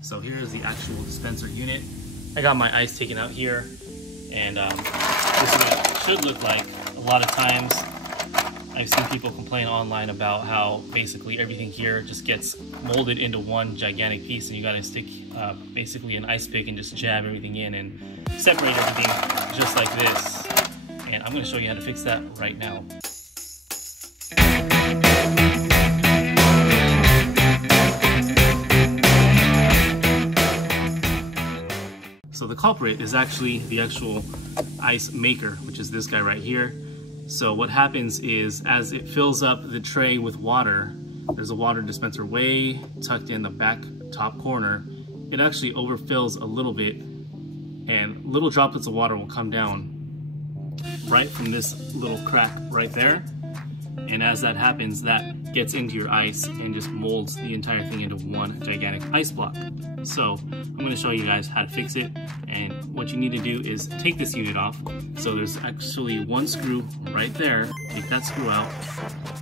So here's the actual dispenser unit. I got my ice taken out here, and this is what it should look like. A lot of times I've seen people complain online about how basically everything here just gets molded into one gigantic piece, and you gotta stick basically an ice pick and just jab everything in and separate everything just like this. And I'm gonna show you how to fix that right now. So the culprit is actually the actual ice maker, which is this guy right here. So what happens is, as it fills up the tray with water, there's a water dispenser way tucked in the back top corner. It actually overfills a little bit, and little droplets of water will come down right from this little crack right there. And as that happens, that gets into your ice and just molds the entire thing into one gigantic ice block. So I'm going to show you guys how to fix it. And what you need to do is take this unit off. So there's actually one screw right there. Take that screw out,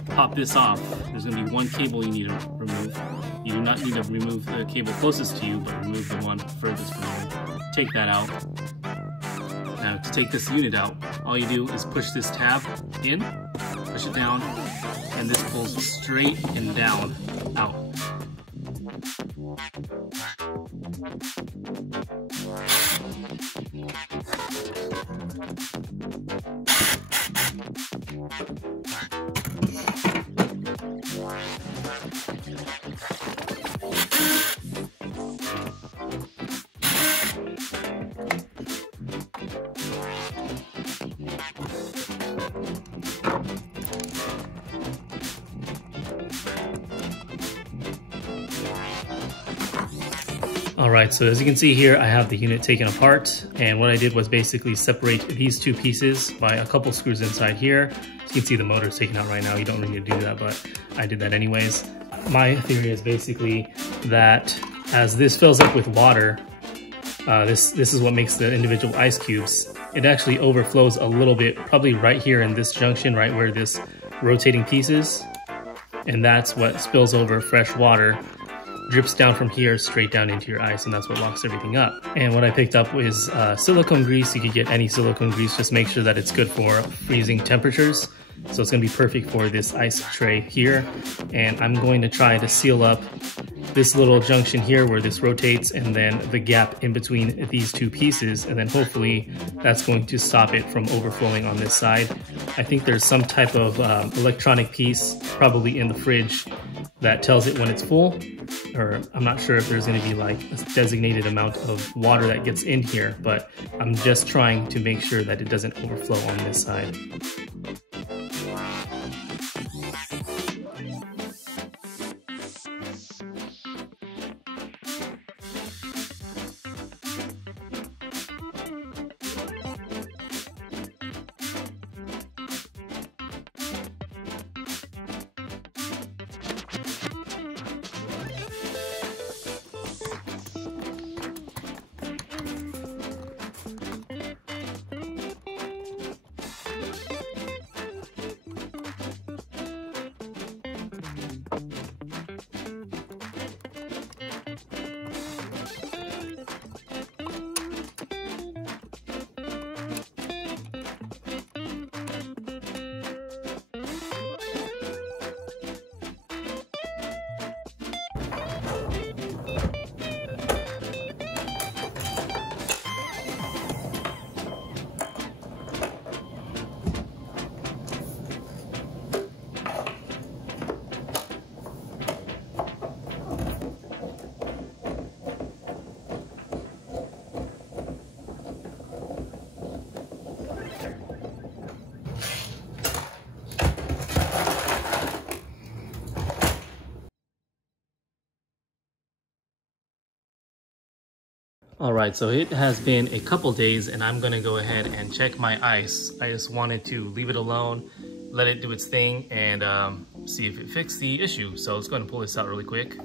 pop this off. There's going to be one cable you need to remove. You do not need to remove the cable closest to you, but remove the one furthest from you. Take that out. Now to take this unit out, all you do is push this tab in, push it down, and this pulls straight and down out. Alright, so as you can see here, I have the unit taken apart, and what I did was basically separate these two pieces by a couple screws inside here. So you can see the motor's taken out right now. You don't really need to do that, but I did that anyways. My theory is basically that as this fills up with water, this is what makes the individual ice cubes. It actually overflows a little bit, probably right here in this junction, right where this rotating piece is. And that's what spills over fresh water, drips down from here straight down into your ice, and that's what locks everything up. And what I picked up was silicone grease. You could get any silicone grease, just make sure that it's good for freezing temperatures. So it's gonna be perfect for this ice tray here. And I'm going to try to seal up this little junction here where this rotates, and then the gap in between these two pieces, and then hopefully that's going to stop it from overflowing on this side. I think there's some type of electronic piece probably in the fridge that tells it when it's full, or I'm not sure if there's going to be like a designated amount of water that gets in here, but I'm just trying to make sure that it doesn't overflow on this side. Alright, so it has been a couple days and I'm gonna go ahead and check my ice. I just wanted to leave it alone, let it do its thing, and see if it fixed the issue. So let's go ahead and pull this out really quick.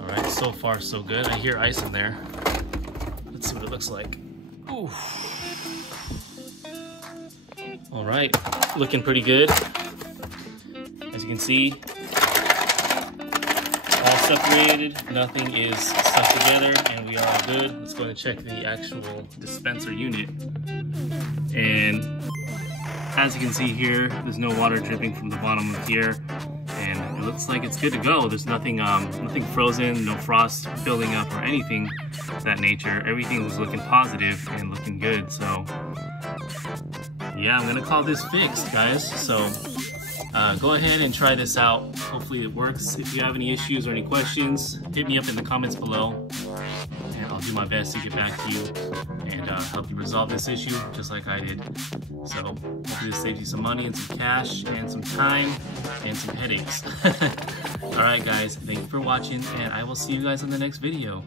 Alright, so far so good. I hear ice in there. Let's see what it looks like. Ooh. Alright, looking pretty good. As you can see, all separated, nothing is stuck together, and we are all good. Let's go and check the actual dispenser unit. And as you can see here, there's no water dripping from the bottom of here, and it looks like it's good to go. There's nothing frozen, no frost building up or anything of that nature. Everything was looking positive and looking good. So yeah, I'm gonna call this fixed, guys. So go ahead and try this out. Hopefully it works. If you have any issues or any questions, hit me up in the comments below, and I'll do my best to get back to you and help you resolve this issue just like I did. So hopefully this saves you some money and some cash and some time and some headaches. Alright guys, thank you for watching, and I will see you guys in the next video.